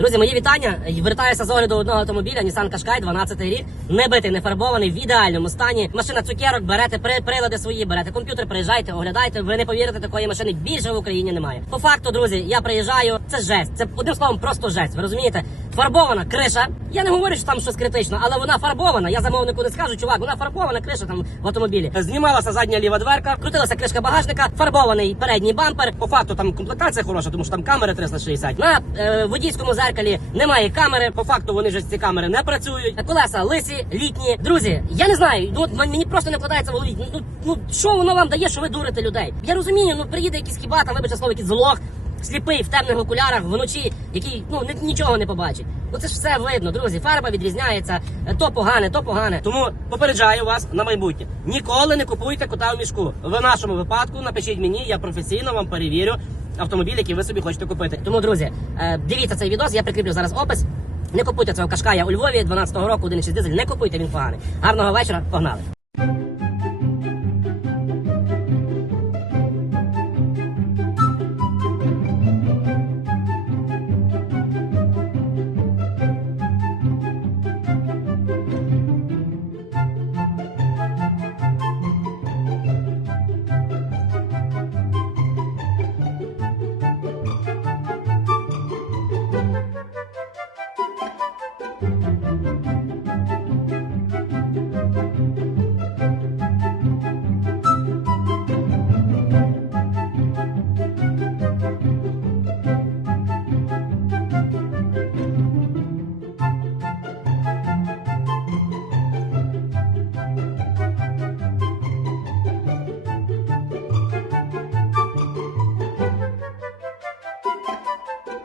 Друзі, мої вітання. Вертаюся з огляду одного автомобіля Nissan Qashqai, 12 рік. Не битий, не фарбований, в ідеальному стані. Машина цукерок, берете при- прилади свої, берете комп'ютер, приїжджайте, оглядайте. Ви не повірите, такої машини більше в Україні немає. По факту, друзі, я приїжджаю. Це жесть. Це одним словом, просто жесть. Ви розумієте? Фарбована криша. Я не говорю, що там щось критично, але вона фарбована. Я замовнику не скажу, чувак, вона фарбована криша там в автомобілі. Знімалася задня ліва дверка, крутилася кришка багажника, фарбований передній бампер. По факту там комплектація хороша, тому що там камери 360. На е, водійському зеркалі немає камери. По факту вони вже ці камери не працюють. Колеса лисі, літні. Друзі, я не знаю. Ну мені просто не вкладається в голові. Ну, ну, ну що воно вам дає, що ви дурите людей? Я розумію, ну приїде якийсь хіба там, вибачте слово, якийсь злог. Сліпий в темних окулярах вночі, який ну нічого не побачить. Ну це ж все видно, друзі. Фарба відрізняється, то погане, то погане. Тому попереджаю вас на майбутнє. Ніколи не купуйте кота в мішку. В нашому випадку напишіть мені, я професійно вам перевірю автомобіль, який ви собі хочете купити. Тому, друзі, е, дивіться цей відос, я прикріплю зараз опис. Не купуйте цього кашкая у Львові 12-го року, 1.6 дизель. Не купуйте, він поганий. Гарного вечора, погнали.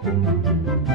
Música